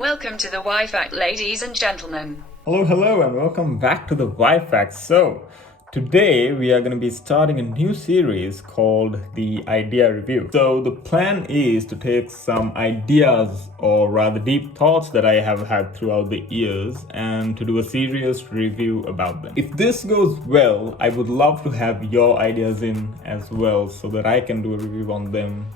Welcome to the YFAC, ladies and gentlemen. Hello, and welcome back to the YFAC. So, today we are going to be starting a new series called the Idea Review. So, the plan is to take some ideas, or rather deep thoughts that I have had throughout the years, and to do a serious review about them. If this goes well, I would love to have your ideas in as well so that I can do a review on them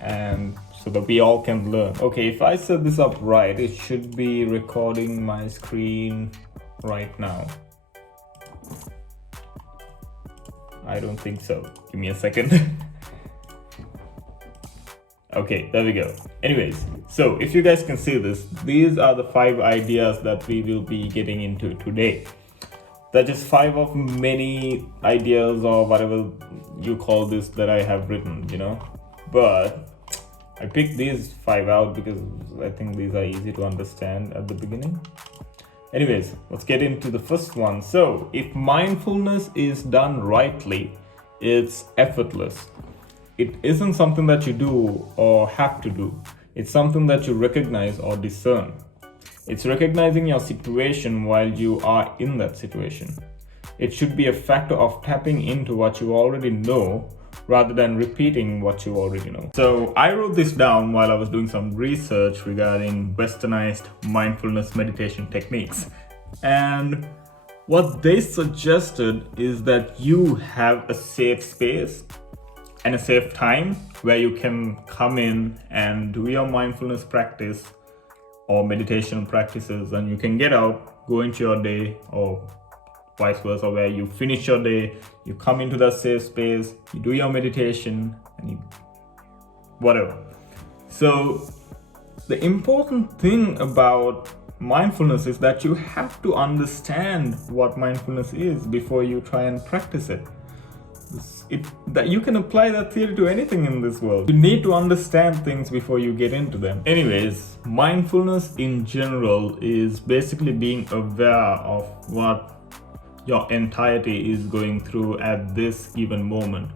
and so that we all can learn. Okay, if I set this up right, it should be recording my screen right now. I don't think so. Give me a second. Okay, there we go. Anyways, so if you guys can see this, these are the 5 ideas that we will be getting into today. They're just 5 of many ideas or whatever you call this that I have written, But I picked these 5 out because I think these are easy to understand at the beginning. Anyways, let's get into the first one. So, if mindfulness is done rightly, it's effortless. It isn't something that you do or have to do. It's something that you recognize or discern. It's recognizing your situation while you are in that situation. It should be a factor of tapping into what you already know rather than repeating what you already know. So I wrote this down while I was doing some research regarding westernized mindfulness meditation techniques. And what they suggested is that you have a safe space and a safe time where you can come in and do your mindfulness practice or meditation practices, and you can get out, go into your day, or vice versa, where you finish your day, you come into that safe space, you do your meditation, and you whatever. So the important thing about mindfulness is that you have to understand what mindfulness is before you try and practice it. That you can apply that theory to anything in this world. You need to understand things before you get into them. Anyways, mindfulness in general is basically being aware of what your entirety is going through at this given moment.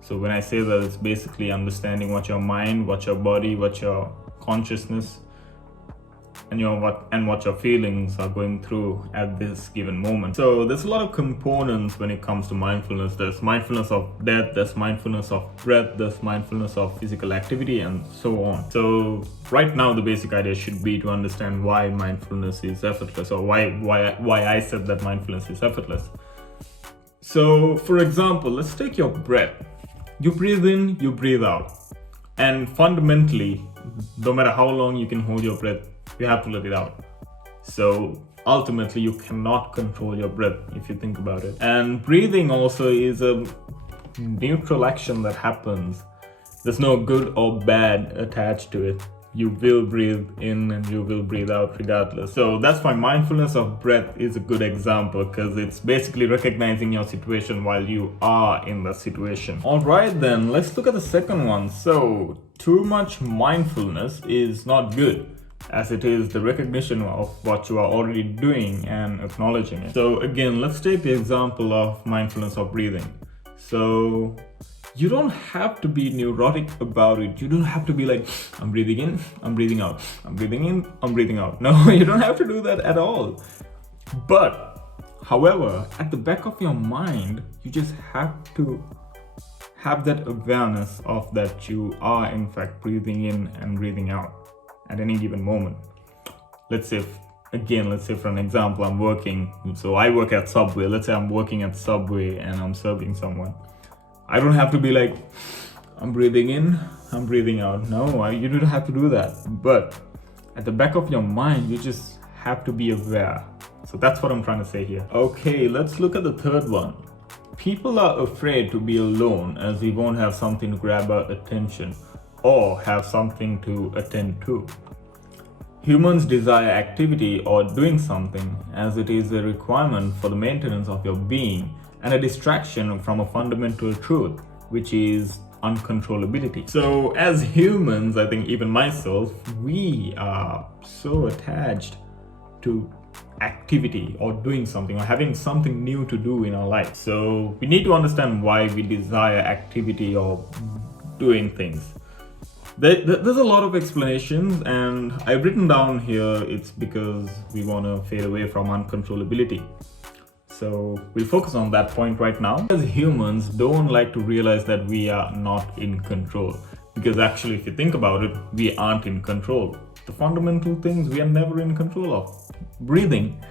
So when I say that, it's basically understanding what your mind, what your body, what your consciousness, and what your feelings are going through at this given moment. So there's a lot of components when it comes to mindfulness. There's mindfulness of death, there's mindfulness of breath, there's mindfulness of physical activity, and so on. So right now the basic idea should be to understand why mindfulness is effortless, or why I said that mindfulness is effortless. So for example, let's take your breath. You breathe in, you breathe out. And fundamentally, no matter how long you can hold your breath, you have to let it out. So ultimately, you cannot control your breath if you think about it. And breathing also is a neutral action that happens. There's no good or bad attached to it. You will breathe in and you will breathe out regardless. So that's why mindfulness of breath is a good example, because it's basically recognizing your situation while you are in the situation. All right, then let's look at the second one. So too much mindfulness is not good, as it is the recognition of what you are already doing and acknowledging it. So again, let's take the example of mindfulness of breathing. So you don't have to be neurotic about it. You don't have to be like, I'm breathing in, I'm breathing out, I'm breathing in, I'm breathing out. No, you don't have to do that at all. But however, at the back of your mind, you just have to have that awareness of that you are in fact breathing in and breathing out at any given moment. Let's say for an example, I'm working. So I work at Subway. Let's say I'm working at Subway and I'm serving someone. I don't have to be like, I'm breathing in, I'm breathing out. No, you don't have to do that. But at the back of your mind, you just have to be aware. So that's what I'm trying to say here. Okay, let's look at the third one. People are afraid to be alone, as we won't have something to grab our attention or have something to attend to. Humans desire activity or doing something, as it is a requirement for the maintenance of your being and a distraction from a fundamental truth, which is uncontrollability. So as humans, I think even myself, we are so attached to activity or doing something or having something new to do in our life. So we need to understand why we desire activity or doing things. There's a lot of explanations, and I've written down here it's because we want to fade away from uncontrollability. So we'll focus on that point right now. As humans, don't like to realize that we are not in control. Because actually, if you think about it, we aren't in control. The fundamental things we are never in control of. Breathing,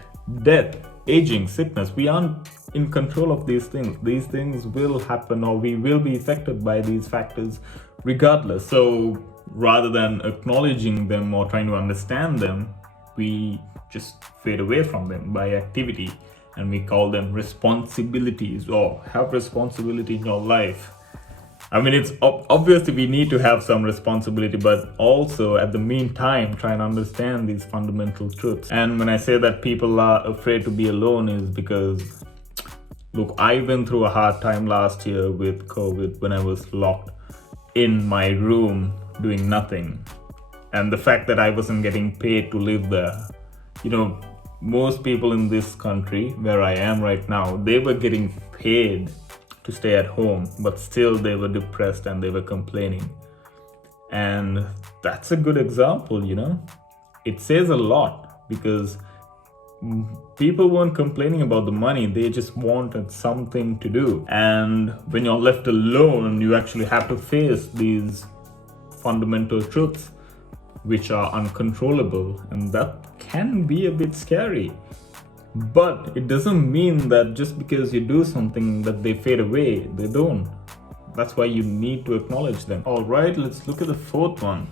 death, aging, sickness, we aren't in control of these things. These things will happen, or we will be affected by these factors regardless. So rather than acknowledging them or trying to understand them, we just fade away from them by activity, and we call them responsibilities, or have responsibility in your life. I mean, it's obviously we need to have some responsibility, but also at the meantime, try and understand these fundamental truths. And when I say that people are afraid to be alone is because, look, I went through a hard time last year with COVID when I was locked in my room doing nothing. And the fact that I wasn't getting paid to live there, most people in this country where I am right now, they were getting paid to stay at home, but still they were depressed and they were complaining. And that's a good example, It says a lot, because people weren't complaining about the money, they just wanted something to do. And when you're left alone, you actually have to face these fundamental truths which are uncontrollable, and that can be a bit scary. But it doesn't mean that just because you do something that they fade away. They don't. That's why you need to acknowledge them. All right, let's look at the fourth one.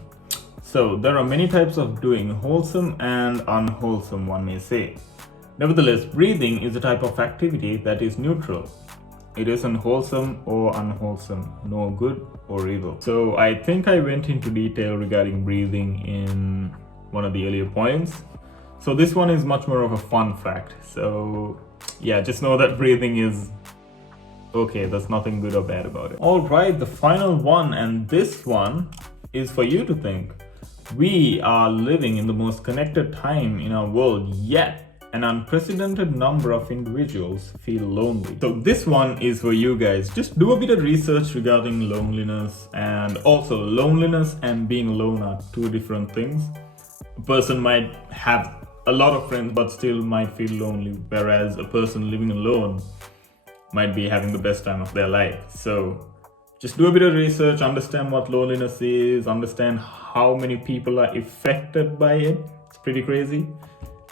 So there are many types of doing, wholesome and unwholesome, one may say. Nevertheless, breathing is a type of activity that is neutral. It isn't wholesome or unwholesome, nor good or evil. So I think I went into detail regarding breathing in one of the earlier points. So this one is much more of a fun fact. So yeah, just know that breathing is okay. There's nothing good or bad about it. All right, the final one, and this one is for you to think. We are living in the most connected time in our world, yet an unprecedented number of individuals feel lonely. So this one is for you guys. Just do a bit of research regarding loneliness, and also loneliness and being alone are two different things. A person might have a lot of friends but still might feel lonely, whereas a person living alone might be having the best time of their life. So just do a bit of research, understand what loneliness is, understand how many people are affected by it. It's pretty crazy.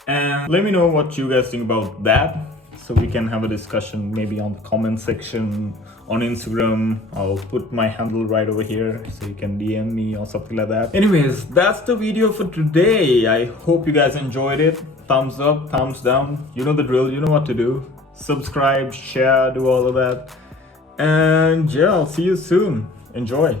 And let me know what you guys think about that, so we can have a discussion maybe on the comment section on Instagram. I'll put my handle right over here so you can DM me or something like that. Anyways, that's the video for today. I hope you guys enjoyed it. Thumbs up, thumbs down. You know the drill, you know what to do. Subscribe, share, do all of that. And yeah, I'll see you soon. Enjoy.